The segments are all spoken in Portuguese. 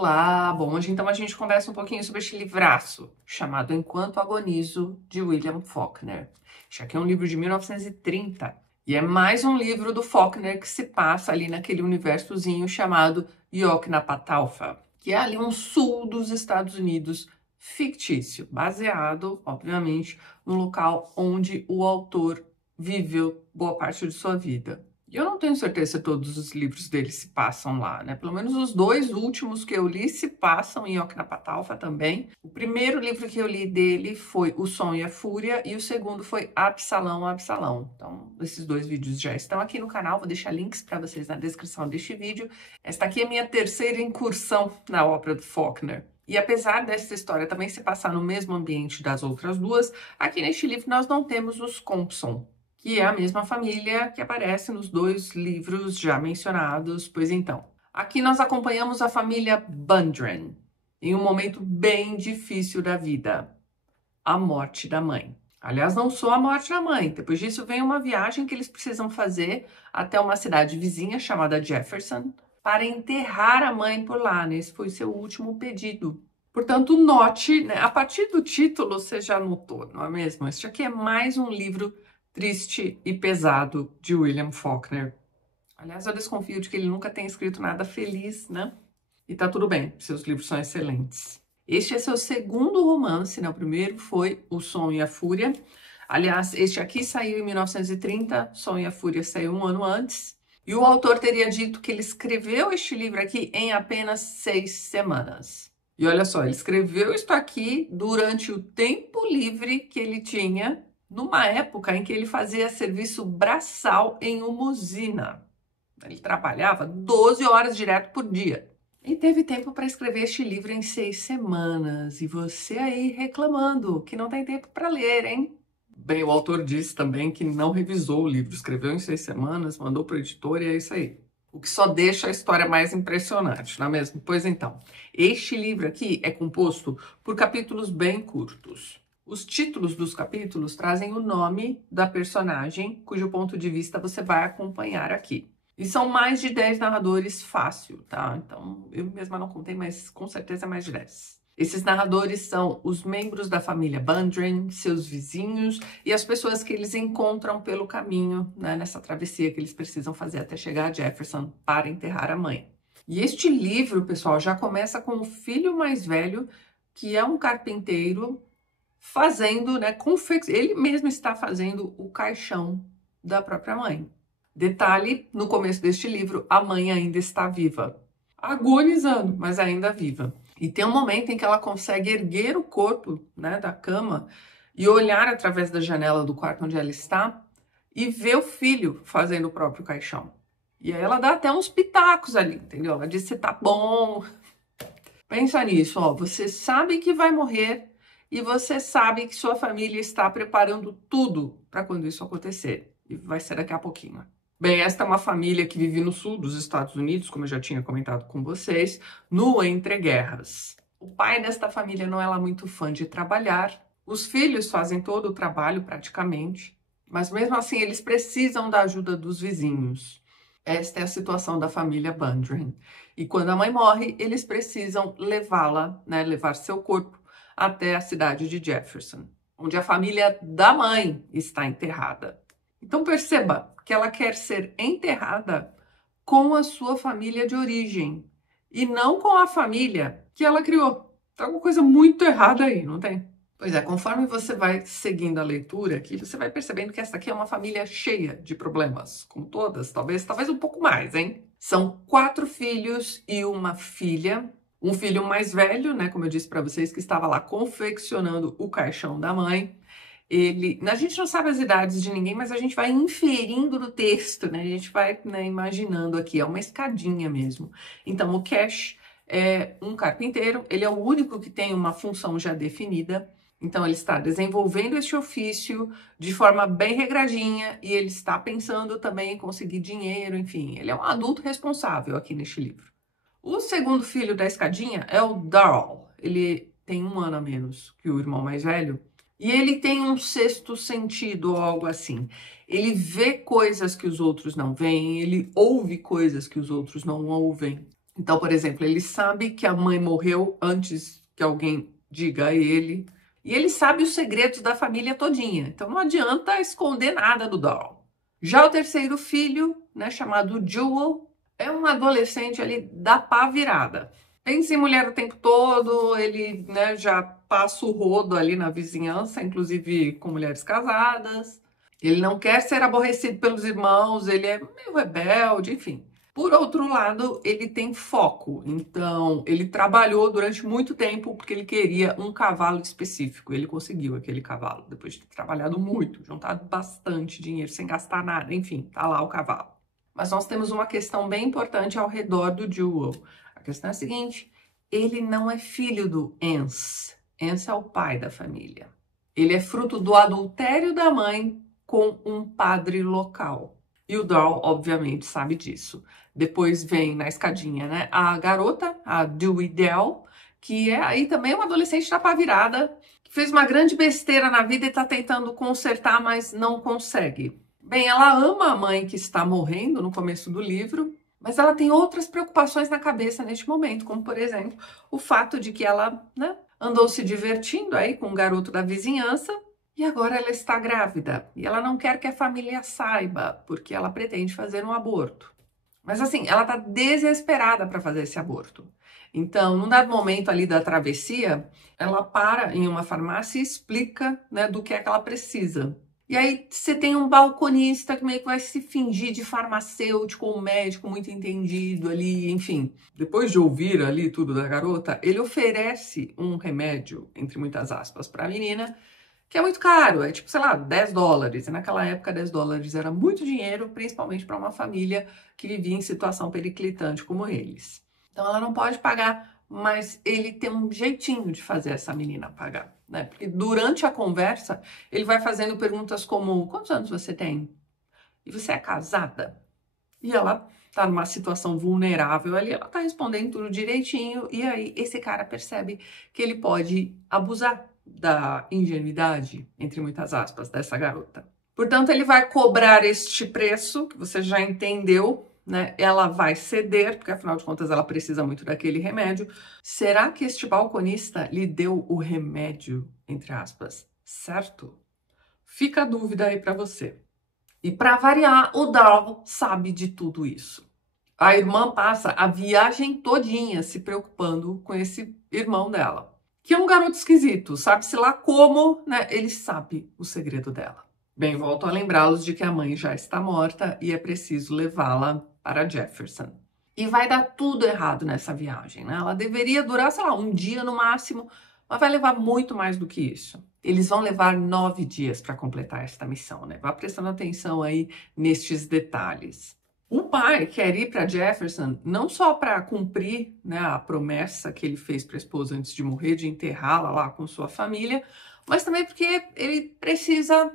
Olá, bom, hoje então a gente conversa um pouquinho sobre este livraço, chamado Enquanto Agonizo, de William Faulkner. Isso aqui é um livro de 1930, e é mais um livro do Faulkner que se passa ali naquele universozinho chamado Yoknapatawpha, que é ali um sul dos Estados Unidos fictício, baseado, obviamente, no local onde o autor viveu boa parte de sua vida. E eu não tenho certeza se todos os livros dele se passam lá, né? Pelo menos os dois últimos que eu li se passam em Yoknapatawpha também. O primeiro livro que eu li dele foi O Som e a Fúria e o segundo foi Absalão, Absalão. Então, esses dois vídeos já estão aqui no canal, vou deixar links para vocês na descrição deste vídeo. Esta aqui é a minha terceira incursão na obra do Faulkner. E apesar dessa história também se passar no mesmo ambiente das outras duas, aqui neste livro nós não temos os Compson, que é a mesma família que aparece nos dois livros já mencionados. Pois então, aqui nós acompanhamos a família Bundren em um momento bem difícil da vida, a morte da mãe. Aliás, não só a morte da mãe, depois disso vem uma viagem que eles precisam fazer até uma cidade vizinha chamada Jefferson para enterrar a mãe por lá, né? Esse foi seu último pedido. Portanto, note, né? A partir do título você já notou, não é mesmo? Este aqui é mais um livro triste e pesado de William Faulkner. Aliás, eu desconfio de que ele nunca tenha escrito nada feliz, né? E tá tudo bem, seus livros são excelentes. Este é seu segundo romance, né? O primeiro foi O Som e a Fúria. Aliás, este aqui saiu em 1930, Som e a Fúria saiu um ano antes. E o autor teria dito que ele escreveu este livro aqui em apenas 6 semanas. E olha só, ele escreveu isto aqui durante o tempo livre que ele tinha, numa época em que ele fazia serviço braçal em uma usina. Ele trabalhava 12 horas direto por dia. E teve tempo para escrever este livro em 6 semanas. E você aí reclamando que não tem tempo para ler, hein? Bem, o autor disse também que não revisou o livro, escreveu em 6 semanas, mandou para o editor e é isso aí. O que só deixa a história mais impressionante, não é mesmo? Pois então, este livro aqui é composto por capítulos bem curtos. Os títulos dos capítulos trazem o nome da personagem, cujo ponto de vista você vai acompanhar aqui. E são mais de 10 narradores fácil, tá? Então, eu mesma não contei, mas com certeza é mais de 10. Esses narradores são os membros da família Bundren, seus vizinhos e as pessoas que eles encontram pelo caminho, né, nessa travessia que eles precisam fazer até chegar a Jefferson para enterrar a mãe. E este livro, pessoal, já começa com o filho mais velho, que é um carpinteiro, fazendo, né, ele mesmo está fazendo o caixão da própria mãe. Detalhe, no começo deste livro, a mãe ainda está viva, agonizando, mas ainda viva. E tem um momento em que ela consegue erguer o corpo, né, da cama e olhar através da janela do quarto onde ela está e ver o filho fazendo o próprio caixão. E aí ela dá até uns pitacos ali, entendeu? Ela diz, você tá bom. Pensa nisso, ó, você sabe que vai morrer e você sabe que sua família está preparando tudo para quando isso acontecer. E vai ser daqui a pouquinho. Bem, esta é uma família que vive no sul dos Estados Unidos, como eu já tinha comentado com vocês, no entreguerras. O pai desta família não é lá muito fã de trabalhar. Os filhos fazem todo o trabalho praticamente, mas mesmo assim eles precisam da ajuda dos vizinhos. Esta é a situação da família Bundren. E quando a mãe morre, eles precisam levá-la, né, levar seu corpo até a cidade de Jefferson, onde a família da mãe está enterrada. Então perceba que ela quer ser enterrada com a sua família de origem e não com a família que ela criou. Tem alguma coisa muito errada aí, não tem? Pois é, conforme você vai seguindo a leitura aqui, você vai percebendo que essa aqui é uma família cheia de problemas, como todas, talvez um pouco mais, hein? São 4 filhos e uma filha. Um filho mais velho, né, como eu disse para vocês, que estava lá confeccionando o caixão da mãe. A gente não sabe as idades de ninguém, mas a gente vai inferindo no texto, né? A gente vai, né, imaginando aqui, é uma escadinha mesmo. Então, o Cash é um carpinteiro, ele é o único que tem uma função já definida. Então, ele está desenvolvendo este ofício de forma bem regradinha e ele está pensando também em conseguir dinheiro, enfim. Ele é um adulto responsável aqui neste livro. O segundo filho da escadinha é o Darrell. Ele tem 1 ano a menos que o irmão mais velho. E ele tem um sexto sentido ou algo assim. Ele vê coisas que os outros não veem, ele ouve coisas que os outros não ouvem. Então, por exemplo, ele sabe que a mãe morreu antes que alguém diga a ele, e ele sabe os segredos da família todinha, então não adianta esconder nada do Daryl. Já o terceiro filho, né, chamado Jewel, é um adolescente ali da pá virada. Pensa em mulher o tempo todo, ele, né, já passa o rodo ali na vizinhança, inclusive com mulheres casadas. Ele não quer ser aborrecido pelos irmãos, ele é meio rebelde, enfim. Por outro lado, ele tem foco, então ele trabalhou durante muito tempo porque ele queria um cavalo específico. Ele conseguiu aquele cavalo, depois de ter trabalhado muito, juntado bastante dinheiro, sem gastar nada, enfim, tá lá o cavalo. Mas nós temos uma questão bem importante ao redor do Jewel. A questão é a seguinte, ele não é filho do Ence. Ence é o pai da família. Ele é fruto do adultério da mãe com um padre local. E o Daryl, obviamente, sabe disso. Depois vem na escadinha, né, a garota, a Dewey Dell, que é aí também uma adolescente da pá virada, que fez uma grande besteira na vida e está tentando consertar, mas não consegue. Bem, ela ama a mãe que está morrendo no começo do livro, mas ela tem outras preocupações na cabeça neste momento, como, por exemplo, o fato de que ela, né, andou se divertindo aí com um garoto da vizinhança, e agora ela está grávida, e ela não quer que a família saiba, porque ela pretende fazer um aborto. Mas assim, ela está desesperada para fazer esse aborto. Então, num dado momento ali da travessia, ela para em uma farmácia e explica, né, do que é que ela precisa. E aí você tem um balconista que meio que vai se fingir de farmacêutico ou médico muito entendido ali, enfim. Depois de ouvir ali tudo da garota, ele oferece um remédio, entre muitas aspas, para a menina, que é muito caro, é tipo, sei lá, $10. E naquela época, $10 era muito dinheiro, principalmente para uma família que vivia em situação periclitante como eles. Então ela não pode pagar, mas ele tem um jeitinho de fazer essa menina pagar, né? Porque durante a conversa, ele vai fazendo perguntas como: quantos anos você tem? E você é casada? E ela tá numa situação vulnerável ali, ela tá respondendo tudo direitinho, e aí esse cara percebe que ele pode abusar da ingenuidade, entre muitas aspas, dessa garota. Portanto, ele vai cobrar este preço, que você já entendeu, né? Ela vai ceder, porque afinal de contas ela precisa muito daquele remédio. Será que este balconista lhe deu o remédio, entre aspas, certo? Fica a dúvida aí para você. E para variar, o Daryl sabe de tudo isso. A irmã passa a viagem todinha se preocupando com esse irmão dela, que é um garoto esquisito, sabe-se lá como, né? Ele sabe o segredo dela. Bem, volto a lembrá-los de que a mãe já está morta e é preciso levá-la para Jefferson. E vai dar tudo errado nessa viagem, né? Ela deveria durar, sei lá, um dia no máximo, mas vai levar muito mais do que isso. Eles vão levar 9 dias para completar esta missão, né? Vá prestando atenção aí nestes detalhes. O pai quer ir para Jefferson não só para cumprir, né, a promessa que ele fez para a esposa antes de morrer, de enterrá-la lá com sua família, mas também porque ele precisa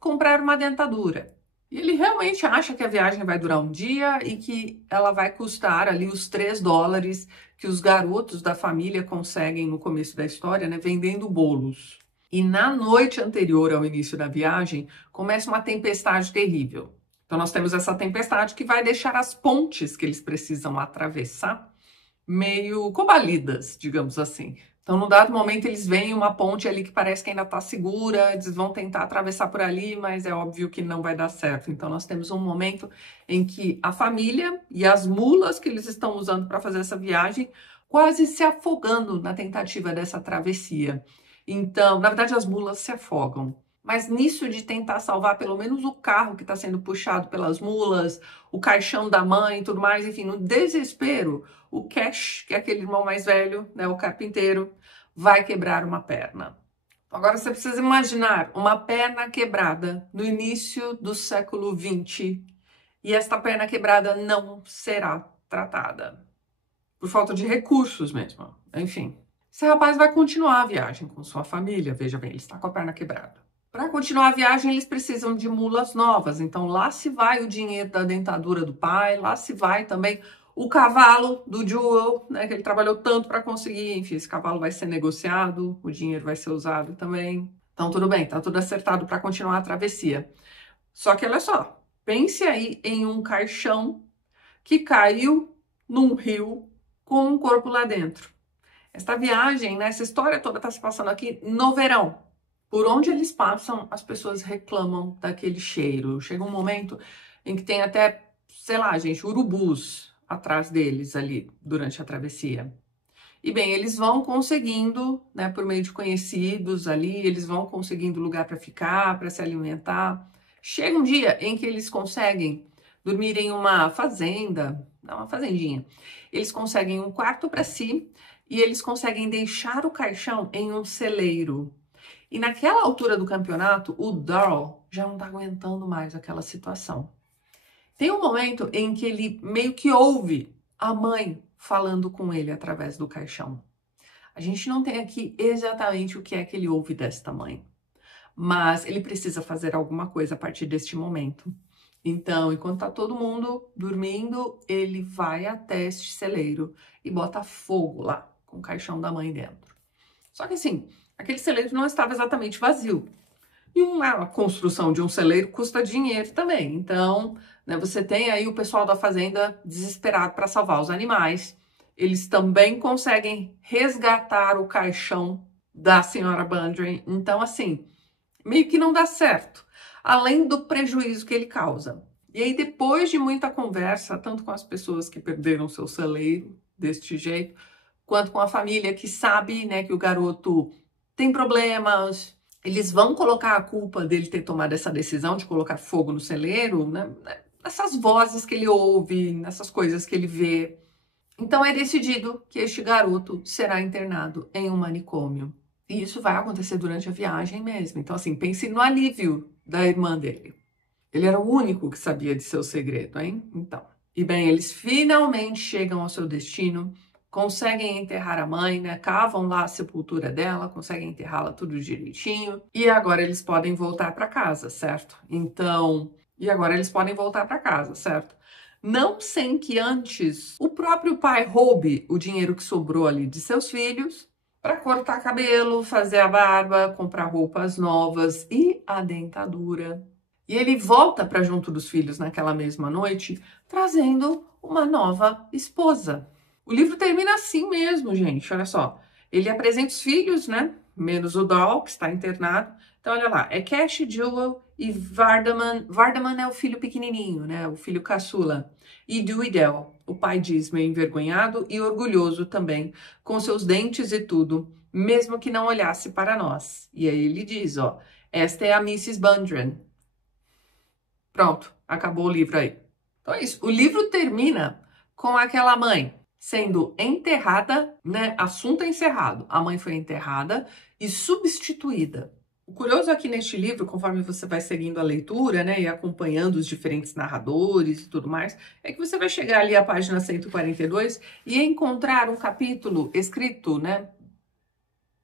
comprar uma dentadura. E ele realmente acha que a viagem vai durar um dia e que ela vai custar ali os $3 que os garotos da família conseguem no começo da história, né, vendendo bolos. E na noite anterior ao início da viagem, começa uma tempestade terrível. Então nós temos essa tempestade que vai deixar as pontes que eles precisam atravessar meio combalidas, digamos assim. Então, num dado momento, eles veem uma ponte ali que parece que ainda está segura, eles vão tentar atravessar por ali, mas é óbvio que não vai dar certo. Então, nós temos um momento em que a família e as mulas que eles estão usando para fazer essa viagem quase se afogando na tentativa dessa travessia. Então, na verdade, as mulas se afogam. Mas nisso de tentar salvar pelo menos o carro que está sendo puxado pelas mulas, o caixão da mãe e tudo mais, enfim, no desespero, o Cash, que é aquele irmão mais velho, né, o carpinteiro, vai quebrar uma perna. Agora você precisa imaginar uma perna quebrada no início do século XX e esta perna quebrada não será tratada. Por falta de recursos mesmo, enfim. Esse rapaz vai continuar a viagem com sua família, veja bem, ele está com a perna quebrada. Para continuar a viagem, eles precisam de mulas novas. Então, lá se vai o dinheiro da dentadura do pai, lá se vai também o cavalo do Jewel, né, que ele trabalhou tanto para conseguir. Enfim, esse cavalo vai ser negociado, o dinheiro vai ser usado também. Então, tudo bem, tá tudo acertado para continuar a travessia. Só que, olha só, pense aí em um caixão que caiu num rio com um corpo lá dentro. Esta viagem, né, essa história toda está se passando aqui no verão. Por onde eles passam, as pessoas reclamam daquele cheiro. Chega um momento em que tem até, sei lá, gente, urubus atrás deles ali durante a travessia. E bem, eles vão conseguindo, né, por meio de conhecidos ali, eles vão conseguindo lugar para ficar, para se alimentar. Chega um dia em que eles conseguem dormir em uma fazenda, não, uma fazendinha. Eles conseguem um quarto para si e eles conseguem deixar o caixão em um celeiro. E naquela altura do campeonato, o Darryl já não tá aguentando mais aquela situação. Tem um momento em que ele meio que ouve a mãe falando com ele através do caixão. A gente não tem aqui exatamente o que é que ele ouve desta mãe, mas ele precisa fazer alguma coisa a partir deste momento. Então, enquanto tá todo mundo dormindo, ele vai até este celeiro e bota fogo lá, com o caixão da mãe dentro. Só que assim, aquele celeiro não estava exatamente vazio. E uma construção de um celeiro custa dinheiro também. Então, né, você tem aí o pessoal da fazenda desesperado para salvar os animais. Eles também conseguem resgatar o caixão da senhora Bundren. Então, assim, meio que não dá certo. Além do prejuízo que ele causa. E aí, depois de muita conversa, tanto com as pessoas que perderam seu celeiro deste jeito, quanto com a família que sabe, né, que o garoto tem problemas, eles vão colocar a culpa dele ter tomado essa decisão de colocar fogo no celeiro, né, nessas vozes que ele ouve, nessas coisas que ele vê. Então é decidido que este garoto será internado em um manicômio. E isso vai acontecer durante a viagem mesmo. Então, assim, pense no alívio da irmã dele. Ele era o único que sabia de seu segredo, hein? Então. E bem, eles finalmente chegam ao seu destino, conseguem enterrar a mãe, né? Cavam lá a sepultura dela, conseguem enterrá-la tudo direitinho. E agora eles podem voltar para casa, certo? Então, Não sem que antes o próprio pai roube o dinheiro que sobrou ali de seus filhos para cortar cabelo, fazer a barba, comprar roupas novas e a dentadura. E ele volta para junto dos filhos naquela mesma noite, trazendo uma nova esposa. O livro termina assim mesmo, gente, olha só. Ele apresenta os filhos, né? Menos o Doll, que está internado. Então, olha lá, é Cash, Jewel e Vardaman. Vardaman é o filho pequenininho, né? O filho caçula. E Duidel, o pai diz meio envergonhado e orgulhoso também, com seus dentes e tudo, mesmo que não olhasse para nós. E aí ele diz, ó, esta é a Mrs. Bundren. Pronto, acabou o livro aí. Então é isso, o livro termina com aquela mãe sendo enterrada, né? Assunto encerrado. A mãe foi enterrada e substituída. O curioso aqui neste livro, conforme você vai seguindo a leitura, né, e acompanhando os diferentes narradores e tudo mais, é que você vai chegar ali à página 142 e encontrar um capítulo escrito, né,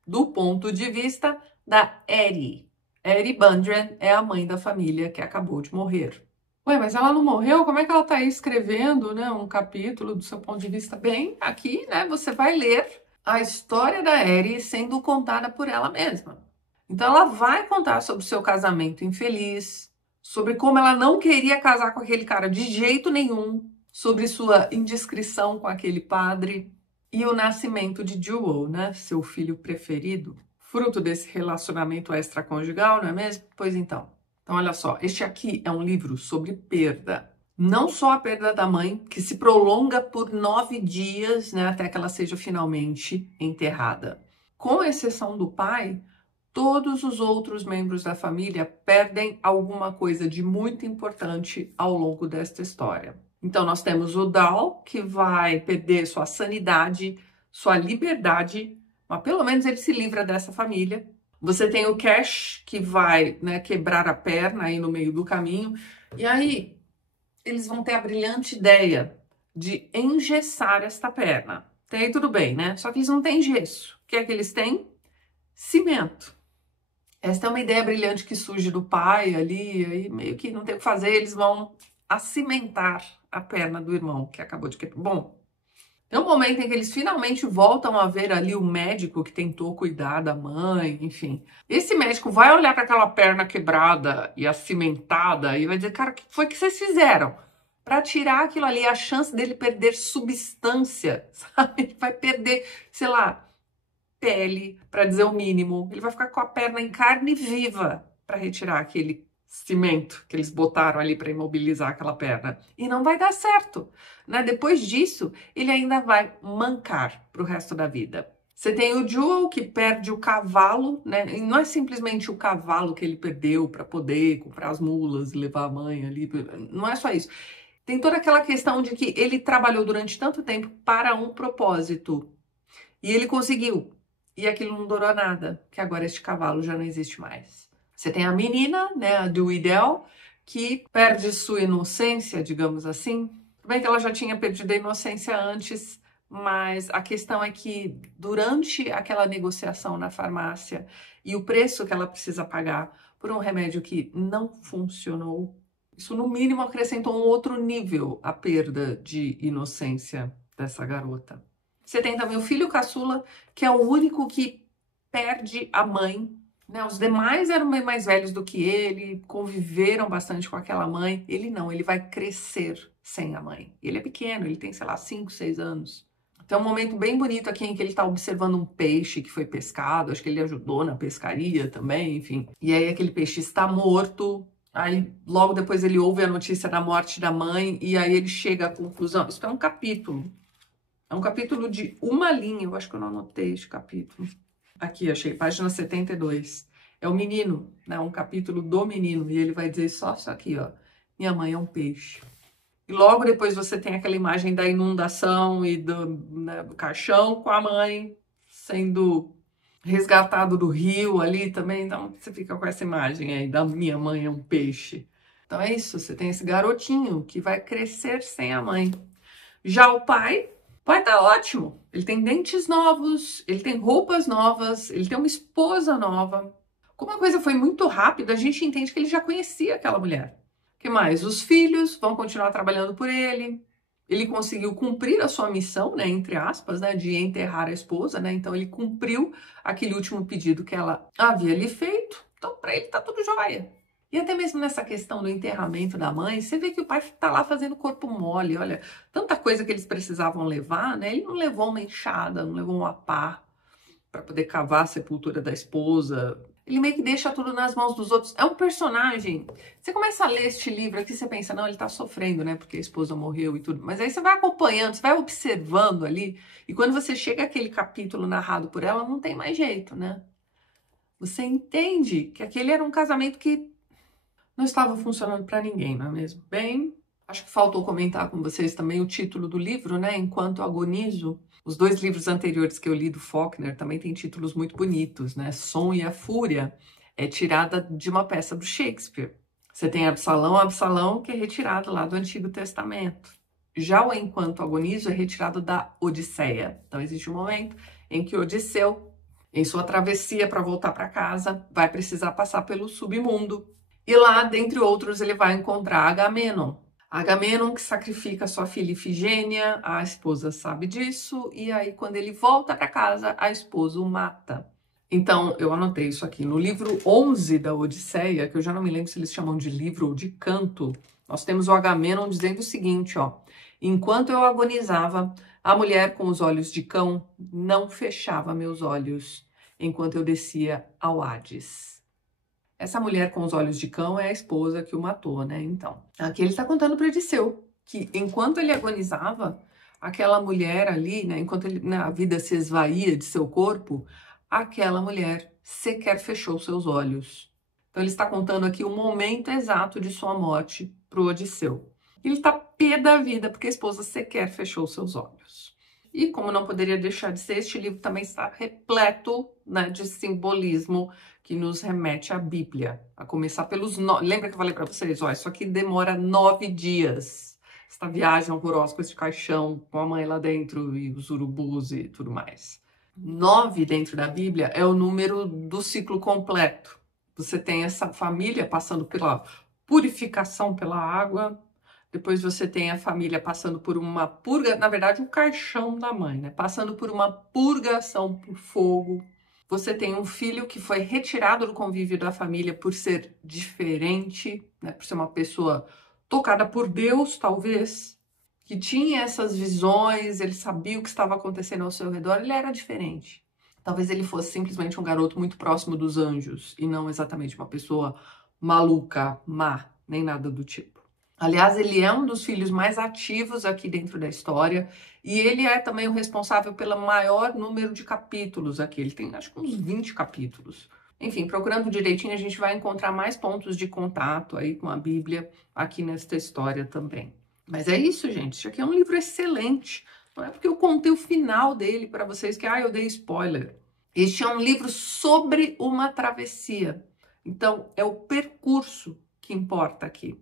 do ponto de vista da Eddie. Eddie Bundren é a mãe da família que acabou de morrer. Ué, mas ela não morreu? Como é que ela está aí escrevendo, né, um capítulo do seu ponto de vista? Bem, aqui, né, você vai ler a história da Eddie sendo contada por ela mesma. Então ela vai contar sobre o seu casamento infeliz, sobre como ela não queria casar com aquele cara de jeito nenhum, sobre sua indiscrição com aquele padre e o nascimento de Jewel, né, seu filho preferido, fruto desse relacionamento extraconjugal, não é mesmo? Pois então. Então olha só, este aqui é um livro sobre perda. Não só a perda da mãe, que se prolonga por 9 dias, né, até que ela seja finalmente enterrada. Com exceção do pai, todos os outros membros da família perdem alguma coisa de muito importante ao longo desta história. Então, nós temos o Doll, que vai perder sua sanidade, sua liberdade, mas pelo menos ele se livra dessa família. Você tem o Cash, que vai, né, quebrar a perna aí no meio do caminho. E aí, eles vão ter a brilhante ideia de engessar esta perna. Até aí tudo bem, né? Só que eles não têm gesso. O que é que eles têm? Cimento. Esta é uma ideia brilhante que surge do pai ali, aí meio que não tem o que fazer, eles vão acimentar a perna do irmão, que acabou de quebrar. Bom, tem um momento em que eles finalmente voltam a ver ali o médico que tentou cuidar da mãe, enfim. Esse médico vai olhar para aquela perna quebrada e acimentada e vai dizer, cara, o que foi que vocês fizeram? para tirar aquilo ali, a chance dele perder substância, sabe? Ele vai perder, sei lá, pele, para dizer o mínimo. Ele vai ficar com a perna em carne viva para retirar aquele cimento que eles botaram ali para imobilizar aquela perna. E não vai dar certo, né? Depois disso, ele ainda vai mancar para o resto da vida. Você tem o Joel, que perde o cavalo, né? E não é simplesmente o cavalo que ele perdeu para poder comprar as mulas e levar a mãe ali. Não é só isso. Tem toda aquela questão de que ele trabalhou durante tanto tempo para um propósito. E ele conseguiu. E aquilo não durou nada, que agora este cavalo já não existe mais. Você tem a menina, né, a Dewey Dell, que perde sua inocência, digamos assim. Tudo bem que ela já tinha perdido a inocência antes, mas a questão é que durante aquela negociação na farmácia e o preço que ela precisa pagar por um remédio que não funcionou, isso no mínimo acrescentou um outro nível à perda de inocência dessa garota. Você tem também o filho caçula, que é o único que perde a mãe, né? Os demais eram bem mais velhos do que ele, conviveram bastante com aquela mãe. Ele não, ele vai crescer sem a mãe. Ele é pequeno, ele tem, sei lá, 5, 6 anos. Tem um momento bem bonito aqui em que ele está observando um peixe que foi pescado, acho que ele ajudou na pescaria também, enfim. E aí aquele peixe está morto, aí logo depois ele ouve a notícia da morte da mãe e aí ele chega à conclusão, isso é um capítulo. É um capítulo de uma linha, eu acho que eu não anotei este capítulo. Aqui, achei, página 72. É o menino, né? Um capítulo do menino. E ele vai dizer só isso aqui, ó. Minha mãe é um peixe. E logo depois você tem aquela imagem da inundação e do caixão com a mãe sendo resgatado do rio ali também. Então você fica com essa imagem aí da minha mãe é um peixe. Então é isso, você tem esse garotinho que vai crescer sem a mãe. Já o pai tá ótimo. Ele tem dentes novos, ele tem roupas novas, ele tem uma esposa nova. Como a coisa foi muito rápida, a gente entende que ele já conhecia aquela mulher. O que mais? Os filhos vão continuar trabalhando por ele. Ele conseguiu cumprir a sua missão, né, entre aspas, né, de enterrar a esposa, né? Então ele cumpriu aquele último pedido que ela havia lhe feito. Então para ele tá tudo jóia. E até mesmo nessa questão do enterramento da mãe, você vê que o pai tá lá fazendo corpo mole, olha, tanta coisa que eles precisavam levar, né? Ele não levou uma enxada, não levou uma pá para poder cavar a sepultura da esposa. Ele meio que deixa tudo nas mãos dos outros. É um personagem. Você começa a ler este livro aqui, você pensa, não, ele tá sofrendo, né? Porque a esposa morreu e tudo. Mas aí você vai acompanhando, você vai observando ali. E quando você chega àquele capítulo narrado por ela, não tem mais jeito, né? Você entende que aquele era um casamento que não estava funcionando para ninguém, não é mesmo? Bem, acho que faltou comentar com vocês também o título do livro, né? Enquanto Agonizo. Os 2 livros anteriores que eu li do Faulkner também têm títulos muito bonitos, né? Som e a Fúria é tirada de uma peça do Shakespeare. Você tem Absalão, que é retirado lá do Antigo Testamento. Já o Enquanto Agonizo é retirado da Odisseia. Então existe um momento em que Odisseu, em sua travessia para voltar para casa, vai precisar passar pelo submundo. E lá, dentre outros, ele vai encontrar Agamenon. Agamenon que sacrifica sua filha Ifigênia, a esposa sabe disso, e aí quando ele volta para casa, a esposa o mata. Então, eu anotei isso aqui. No livro 11 da Odisseia, que eu já não me lembro se eles chamam de livro ou de canto, nós temos o Agamenon dizendo o seguinte, ó. Enquanto eu agonizava, a mulher com os olhos de cão não fechava meus olhos, enquanto eu descia ao Hades. Essa mulher com os olhos de cão é a esposa que o matou, né? Então, aqui ele está contando para Odisseu que enquanto ele agonizava, aquela mulher ali, né? Enquanto ele, né, a vida se esvaía de seu corpo, aquela mulher sequer fechou seus olhos. Então ele está contando aqui o momento exato de sua morte para o Odisseu. Ele está pé da vida porque a esposa sequer fechou seus olhos. E como não poderia deixar de ser, este livro também está repleto, né, de simbolismo que nos remete à Bíblia. A começar pelos... Lembra que eu falei para vocês? Ó, isso aqui demora 9 dias. Esta viagem horrorosa com esse caixão, com a mãe lá dentro e os urubus e tudo mais. 9 dentro da Bíblia é o número do ciclo completo. Você tem essa família passando pela purificação pela água, depois você tem a família passando por uma purga, na verdade, o caixão da mãe, né? Passando por uma purgação por fogo. Você tem um filho que foi retirado do convívio da família por ser diferente, né? Por ser uma pessoa tocada por Deus, talvez, que tinha essas visões, ele sabia o que estava acontecendo ao seu redor, ele era diferente. Talvez ele fosse simplesmente um garoto muito próximo dos anjos e não exatamente uma pessoa maluca, má, nem nada do tipo. Aliás, ele é um dos filhos mais ativos aqui dentro da história e ele é também o responsável pelo maior número de capítulos aqui. Ele tem, acho que uns 20 capítulos. Enfim, procurando direitinho, a gente vai encontrar mais pontos de contato aí com a Bíblia aqui nesta história também. Mas é isso, gente. Isso aqui é um livro excelente. Não é porque eu contei o final dele para vocês que eu dei spoiler. Este é um livro sobre uma travessia. Então, é o percurso que importa aqui.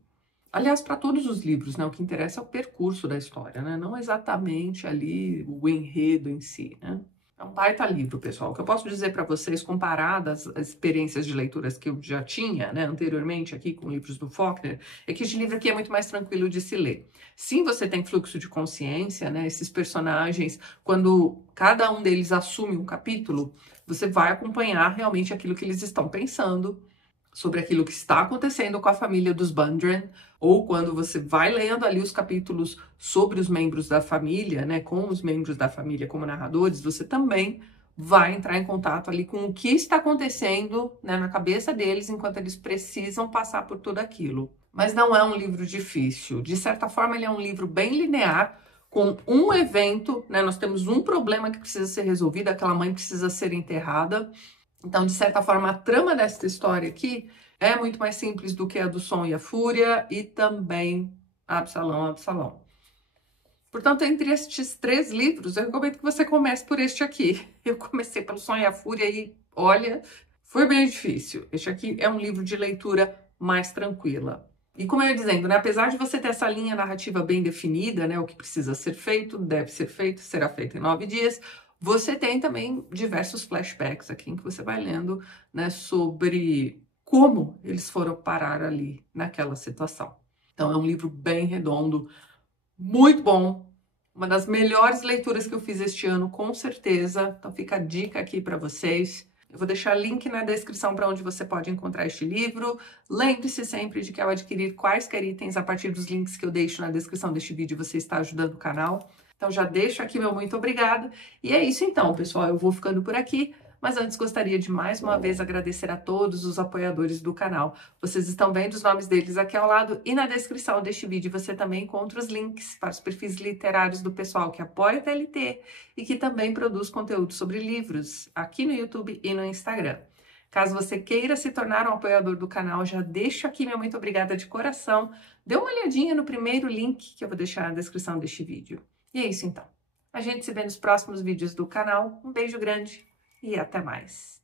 Aliás, para todos os livros, né, o que interessa é o percurso da história, né? Não exatamente ali o enredo em si, né? É um baita livro, pessoal. O que eu posso dizer para vocês, comparadas às experiências de leituras que eu já tinha, né, anteriormente aqui com livros do Faulkner, é que este livro aqui é muito mais tranquilo de se ler. Sim, você tem fluxo de consciência, né? Esses personagens, quando cada um deles assume um capítulo, você vai acompanhar realmente aquilo que eles estão pensando sobre aquilo que está acontecendo com a família dos Bundren, ou quando você vai lendo ali os capítulos sobre os membros da família, né, com os membros da família como narradores, você também vai entrar em contato ali com o que está acontecendo, né, na cabeça deles enquanto eles precisam passar por tudo aquilo. Mas não é um livro difícil. De certa forma, ele é um livro bem linear, com um evento, né, nós temos um problema que precisa ser resolvido, aquela mãe precisa ser enterrada. Então, de certa forma, a trama desta história aqui é muito mais simples do que a do Som e a Fúria e também Absalão. Portanto, entre estes 3 livros, eu recomendo que você comece por este aqui. Eu comecei pelo Som e a Fúria e, olha, foi bem difícil. Este aqui é um livro de leitura mais tranquila. E como eu ia dizendo, né, apesar de você ter essa linha narrativa bem definida, né, o que precisa ser feito, deve ser feito, será feito em 9 dias, você tem também diversos flashbacks aqui em que você vai lendo, né, sobre como eles foram parar ali naquela situação. Então é um livro bem redondo, muito bom, uma das melhores leituras que eu fiz este ano, com certeza. Então fica a dica aqui para vocês. Eu vou deixar link na descrição para onde você pode encontrar este livro. Lembre-se sempre de que ao adquirir quaisquer itens a partir dos links que eu deixo na descrição deste vídeo, você está ajudando o canal. Então já deixo aqui meu muito obrigado. E é isso então, pessoal. Eu vou ficando por aqui. Mas antes gostaria de mais uma vez agradecer a todos os apoiadores do canal. Vocês estão vendo os nomes deles aqui ao lado e na descrição deste vídeo você também encontra os links para os perfis literários do pessoal que apoia a TLT e que também produz conteúdo sobre livros aqui no YouTube e no Instagram. Caso você queira se tornar um apoiador do canal, já deixo aqui meu muito obrigada de coração. Dê uma olhadinha no primeiro link que eu vou deixar na descrição deste vídeo. E é isso então. A gente se vê nos próximos vídeos do canal. Um beijo grande e até mais.